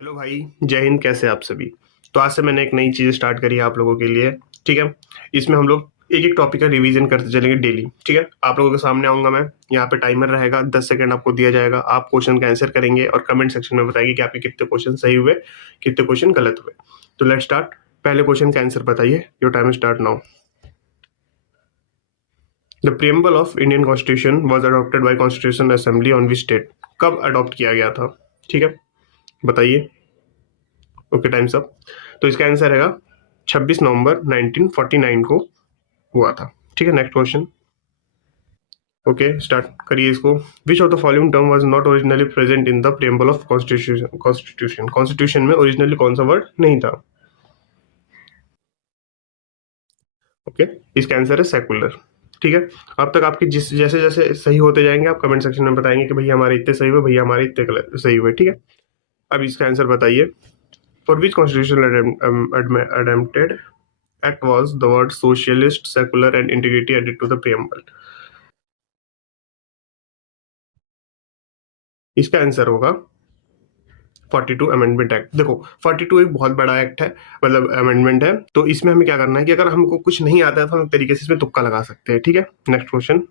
Hello भाई, जय हिंद। कैसे हैं आप सभी? तो आज से मैंने एक नई चीज़ स्टार्ट करी है आप लोगों के लिए। ठीक है, इसमें हम लोग एक एक टॉपिक का रिवीजन करते चलेंगे डेली। ठीक है, आप लोगों के सामने आऊंगा मैं। यहाँ पे टाइमर रहेगा, 10 सेकंड आपको दिया जाएगा। आप क्वेश्चन का आंसर करेंगे और कमेंट सेक्शन में बताएंगे कि आपके कितने क्वेश्चन सही हुए, कितने क्वेश्चन गलत हुए। तो लेट स्टार्ट। पहले क्वेश्चन का आंसर बताइए। Your time start now. The preamble of Indian constitution was adopted by constitution assembly on which state? कब अडॉप्ट किया गया था? ठीक है, बताइए। Okay, times up. तो इसका आंसर रहेगा 26 नवंबर 1949 को हुआ था। ठीक है, नेक्स्ट क्वेश्चन। ओके, स्टार्ट करिए इसको। विच of the following term was not originally present in the preamble of constitution? Constitution में ओरिजिनली कौन सा वर्ड नहीं था? ओके, इसका आंसर है सेकुलर। ठीक है, अब तक आपके जिस जैसे जैसे सही होते जाएंगे आप कमेंट सेक्शन में बताएंगे कि भैया हमारे इतने सही हुए, भैया हमारे इतने गलत सही हुए। ठीक है, अब इसका आंसर बताइए। For which constitution adopted act was the word socialist, secular and integrity added to the preamble? इसका आंसर होगा 42 अमेंडमेंट एक्ट। देखो, 42 एक बहुत बड़ा एक्ट है, मतलब अमेंडमेंट है। तो इसमें हमें क्या करना है कि अगर हमको कुछ नहीं आता है तो हम एक तरीके से इसमें तुक्का लगा सकते हैं। ठीक है, नेक्स्ट क्वेश्चन।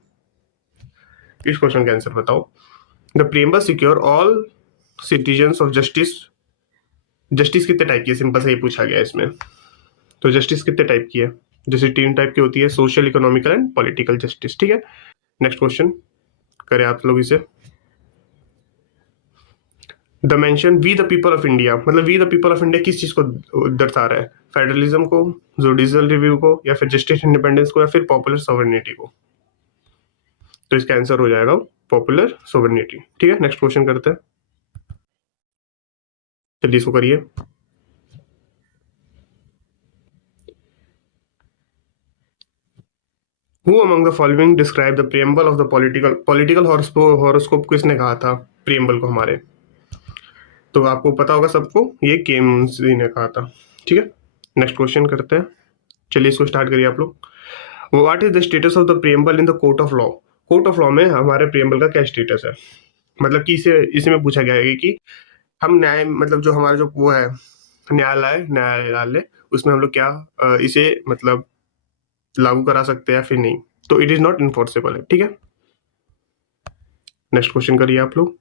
इस क्वेश्चन का आंसर बताओ। The preamble secure all citizens of justice. Justice कितने टाइप की है? सिंपल से ही पूछा गया है इसमें। तो जस्टिस कितने टाइप की है? जैसे 3 टाइप की होती है, social, economical and political justice. ठीक है, नेक्स्ट क्वेश्चन करें आप लोग इसे। The mention we the people of India, मतलब we the people of India किस चीज को दर्शा रहा है? फेडरलिज्म को, जुडिशियल रिव्यू को, या फिर जस्टिस इंडिपेंडेंस को, या फिर पॉपुलर सोवरेनिटी को? तो इसका आंसर हो जाएगा पॉपुलर सोवरेनिटी। ठीक है, नेक्स्ट क्वेश्चन करते हैं। जल्दी इसको करिए। Who among the following describe the preamble of the political horoscope? किसने कहा था प्रियम्बल को हमारे? तो आपको पता होगा सबको, ये केम्स ने कहा था। ठीक है, नेक्स्ट क्वेश्चन करते हैं। चलिए इसको स्टार्ट करिए आप लोग। What is the status of the preamble in the court of law? Court of law में हमारे प्रियम्बल का क्या स्टेटस है? मतलब कि इसे में पूछा गया है कि हम न्याय, मतलब जो हमारा जो वो है न्यायालय, उसमें हम लोग क्या इसे मतलब लागू करा सकते हैं या फिर नहीं? तो इट इज नॉट इन्फोर्सेबल है। ठीक है, नेक्स्ट क्वेश्चन करिए आप लोग।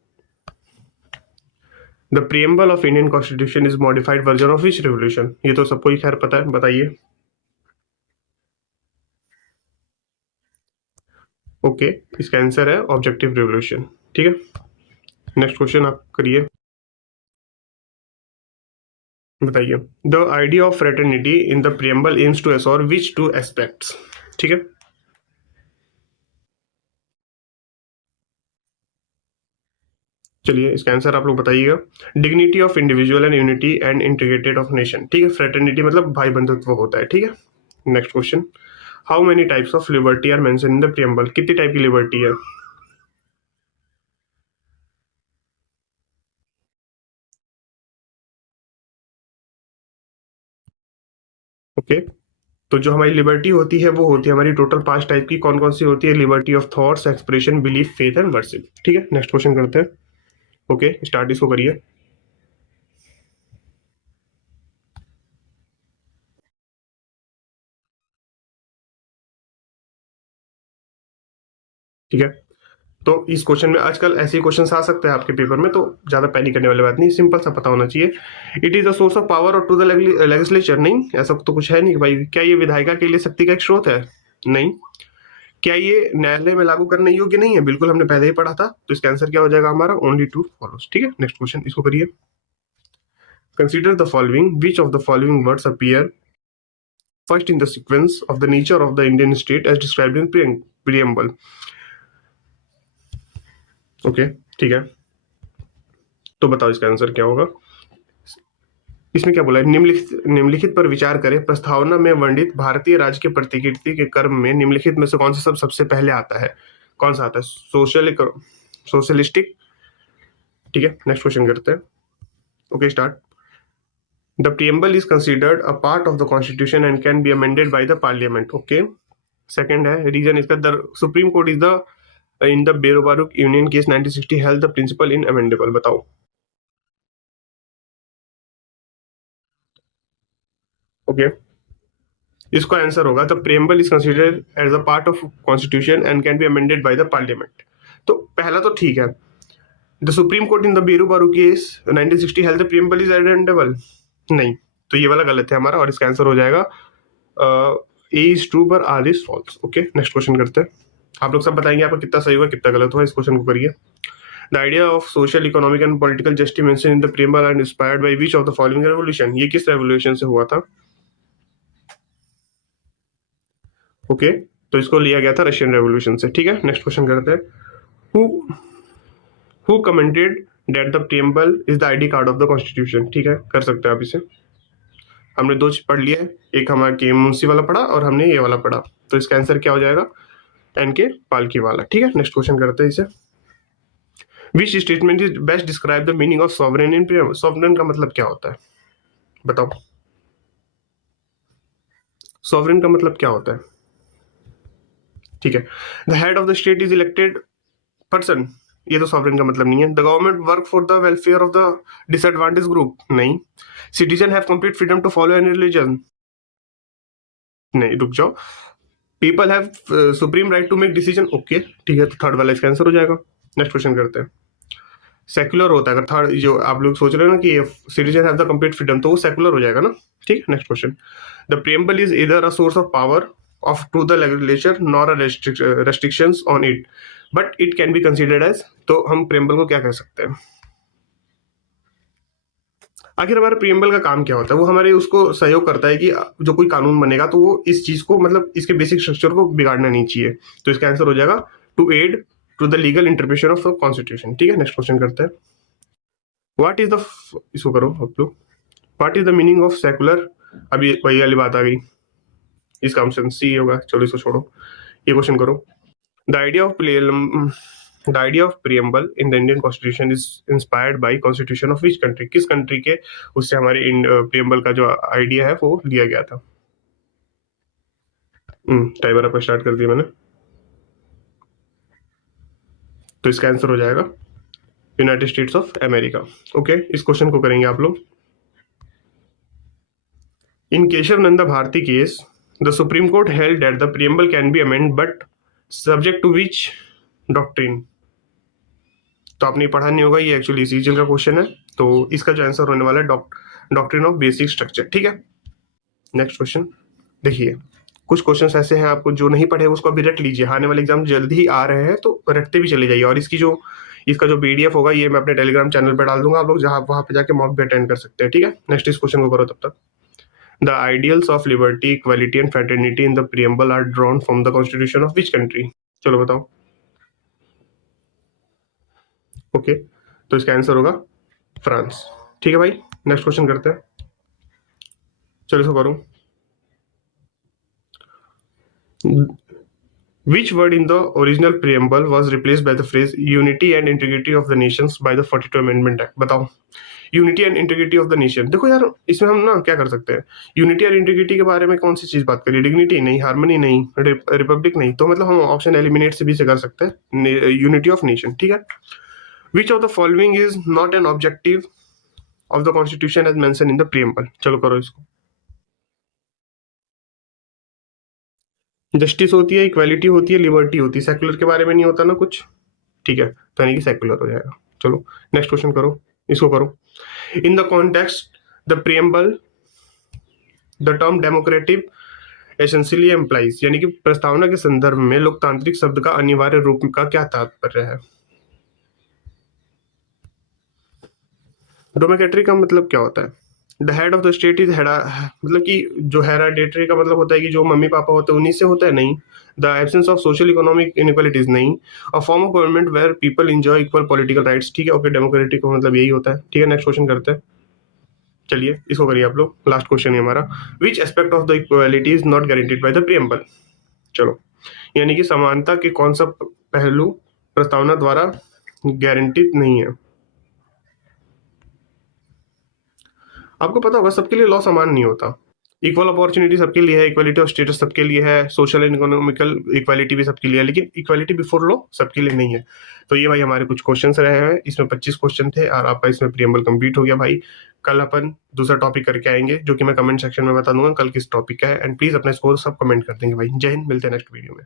The preamble of Indian constitution is modified version of which revolution? ये तो सबको ही खैर पता है, बताइए। ओके, इसका आंसर है ऑब्जेक्टिव रेवोल्यूशन। ठीक है, नेक्स्ट क्वेश्चन आप करिए, बताइए। The idea of fraternity in the preamble aims to assure which two aspects? ठीक है, चलिए इसका आंसर आप लोग बताइएगा। Dignity of individual and unity and integrated of nation. ठीक है, फ्रेटर्निटी मतलब भाई बंधुत्व होता है। ठीक है, next question. How many types of liberty are mention in the preamble? कितनी टाइप की लिबर्टी है? ओके, तो जो हमारी लिबर्टी होती है वो होती है हमारी टोटल 5 टाइप की। कौन कौन सी होती है? Liberty of thoughts, expression, belief, faith and worship. ठीक है, नेक्स्ट क्वेश्चन करते हैं। ओके, स्टार्ट इसको करिए। ठीक है, तो इस क्वेश्चन में आजकल ऐसे क्वेश्चन आ सकते हैं आपके पेपर में, तो ज्यादा पैनिक करने वाली बात नहीं, सिंपल सा पता होना चाहिए। It is the source of power और टू द लेजिस्लेचर? नहीं, ऐसा तो कुछ है नहीं भाई। क्या ये विधायिका के लिए शक्ति का एक स्रोत है? नहीं। क्या ये न्यायालय में लागू करने योग्य नहीं है? बिल्कुल, हमने पहले ही पढ़ा था। तो इसका आंसर क्या हो जाएगा हमारा? Only two follows. ठीक है, नेक्स्ट क्वेश्चन इसको करिए। Consider the following, which of the following words appear first in the sequence of the nature of the Indian state as described in preamble? Okay, ठीक है, तो बताओ इसका आंसर क्या होगा। इसमें क्या बोला है? निम्नलिखित पर विचार करें। प्रस्तावना में वर्णित भारतीय राज्य के प्रतिकृति के क्रम में निम्नलिखित में से कौन सा सब सबसे पहले आता है? कौन सा आता है? सोशलिस्टिक। ठीक है, नेक्स्ट क्वेश्चन करते हैं। Okay, start. The preamble is considered a part of the constitution and can be amended by the parliament. Okay, second है रीजन इसका, the supreme court is the in the Berubari union case 1960 held the principle in amendable. बताओ। Okay, इसका answer होगा the preamble is considered as a part of constitution and can be amended by the parliament. तो पहला तो ठीक है, the supreme court in the Berubari case 1960 held the preamble is amendable, नहीं, तो ये वाला गलत है हमारा और इसका आंसर हो जाएगा ए इज ट्रू पर R is false. Okay, next question करते हैं। आप लोग सब बताएंगे आपका कितना सही हुआ कितना गलत हुआ, इस क्वेश्चन को करिए। The idea of social economic and political justice mention in the preamble and inspired by which of the following revolution, ये किस रेवोल्यूशन से हुआ था? ओके, तो इसको लिया गया था रशियन रेवोल्यूशन से। ठीक है, नेक्स्ट क्वेश्चन करते हैं। Who commented that the preamble is the ID card of the constitution? ठीक है, कर सकते हैं आप इसे। हमने दो पढ़ लिया है, एक हमारा के मुंशी वाला पढ़ा और हमने ये वाला पढ़ा, तो इसका आंसर क्या हो जाएगा? एन के पालकी वाला। ठीक है, नेक्स्ट क्वेश्चन करते हैं इसे। Which statement is best describe the meaning of sovereign in preamble? Sovereign का मतलब क्या होता है बताओ? सॉवरेन का मतलब क्या होता है? ठीक है, the head of the state is elected person, ये तो सॉवरेन का मतलब नहीं है। The government work for the welfare of the disadvantage group, नहीं। Citizen have complete freedom to follow any religion, नहीं, रुक जाओ। People have supreme right to make decision, okay, ठीक है, तो थर्ड वाला इसका आंसर हो जाएगा। नेक्स्ट क्वेश्चन करते हैं। सेक्युलर होता है अगर थर्ड, जो आप लोग सोच रहे हो ना कि citizen have the complete freedom, तो वो सेक्युलर हो जाएगा ना। ठीक है, next question. The preamble is either a source of power of to the legislature nor a restrictions on it but it can be considered as, तो हम preamble को क्या कह सकते हैं? आखिर हमारे प्रियम्बल का काम क्या होता है? वो हमारे उसको सहयोग करता है कि जो कोई कानून बनेगा तो वो इस चीज को, मतलब इसके बेसिक स्ट्रक्चर को बिगाड़ना नहीं चाहिए, तो इसका आंसर हो जाएगा to add to the legal interpretation of the constitution. ठीक है, नेक्स्ट क्वेश्चन करते हैं। व्हाट इज द, इसको करो आप लोग, what is the meaning of secular? अभी वही वाली बात आ गई, इसका ऑप्शन सी होगा, चलो इसको छोड़ो, ये क्वेश्चन करो। The idea of The idea of preamble in the Indian Constitution is inspired by Constitution of which country? किस कंट्री के उससे हमारे preamble का जो आइडिया है वो लिया गया था? टाइमर आपका स्टार्ट कर दिया मैंने, तो इसका आंसर हो जाएगा United States of America. Okay, इस क्वेश्चन को करेंगे आप लोग। In Kesavananda Bharati case the supreme court held that the preamble can be amend but subject to which doctrine? तो आपने पढ़ा नहीं होगा, ये एक्चुअली सीजन का क्वेश्चन है, तो इसका जो आंसर होने वाला है डॉक्ट्रिन ऑफ बेसिक स्ट्रक्चर। ठीक है, नेक्स्ट क्वेश्चन देखिए। कुछ क्वेश्चंस ऐसे हैं आपको जो नहीं पढ़े उसको अभी रट लीजिए, आने वाले एग्जाम जल्दी ही आ रहे हैं, तो रटते भी चले जाइए। और इसका जो पीडीएफ होगा ये मैं अपने टेलीग्राम चैनल पर डाल दूंगा, आप लोग जहां वहां पे जाके मॉक भी अटेंड कर सकते हैं। ठीक है, नेक्स्ट इस क्वेश्चन को करो तब तक। The ideals of liberty, equality and fraternity in the preamble are drawn from the constitution of which country? चलो बताओ। ओके, तो इसका आंसर होगा फ्रांस। ठीक है भाई, नेक्स्ट क्वेश्चन करते हैं, चलो इसको करो। Which word in the original preamble was replaced by the phrase unity and integrity of the nations by the 42 Amendment Act? बताओ, unity and integrity of the nation. देखो यार, इसमें हम ना क्या कर सकते हैं, यूनिटी और इंटीग्रिटी के बारे में कौन सी चीज बात करिए? डिग्निटी नहीं, हार्मनी नहीं, रिपब्लिक नहीं, तो मतलब हम ऑप्शन एलिमिनेट से भी से कर सकते हैं, यूनिटी ऑफ नेशन। ठीक है, which of the following is not an objective of the constitution as mention in the preamble? चलो करो इसको। जस्टिस होती है, इक्वालिटी होती है, लिबर्टी होती है, सेकुलर के बारे में नहीं होता ना कुछ। ठीक है, तो यानी कि सेकुलर हो जाएगा। चलो नेक्स्ट क्वेश्चन करो, इसको करो। In the context the preamble the term democratic essentially implies, यानी कि प्रस्तावना के संदर्भ में लोकतांत्रिक शब्द का अनिवार्य रूप का क्या तात्पर्य है? डेमोक्रेटरी का मतलब क्या होता है? The head of the state is head, मतलब कि जो हेराडेटरी का मतलब होता है कि जो मम्मी पापा होते हैं उन्हीं से होता है, नहीं। The absence of social economic inequalities, नहीं। A form of government where people enjoy equal political rights, ठीक है, ओके, डेमोक्रेटिक का मतलब यही होता है। ठीक है, नेक्स्ट क्वेश्चन करते हैं, चलिए इसको करिए आप लोग, लास्ट क्वेश्चन है हमारा। Which aspect of the equality is not guaranteed by the preamble? चलो, यानी कि समानता के कौन सा पहलू प्रस्तावना द्वारा गारंटीड नहीं है? आपको पता होगा सबके लिए लॉ समान नहीं होता, इक्वल अपॉर्चुनिटी सबके लिए है, इक्वालिटी ऑफ स्टेटस सबके लिए है, सोशल एंड इकोनॉमिकल इक्वालिटी भी सबके लिए है, लेकिन इक्वालिटी बिफोर लॉ सबके लिए नहीं है। तो ये भाई हमारे कुछ क्वेश्चंस रहे हैं, इसमें 25 क्वेश्चन थे और आपका इसमें प्रियम्बल कंप्लीट हो गया भाई। कल अपन दूसरा टॉपिक करके आएंगे, जो कि मैं कमेंट सेक्शन में बता दूंगा कल किस टॉपिक का है, एंड प्लीज अपने स्कोर सब कमेंट कर देंगे भाई। जय हिंद, मिलते हैं नेक्स्ट वीडियो में।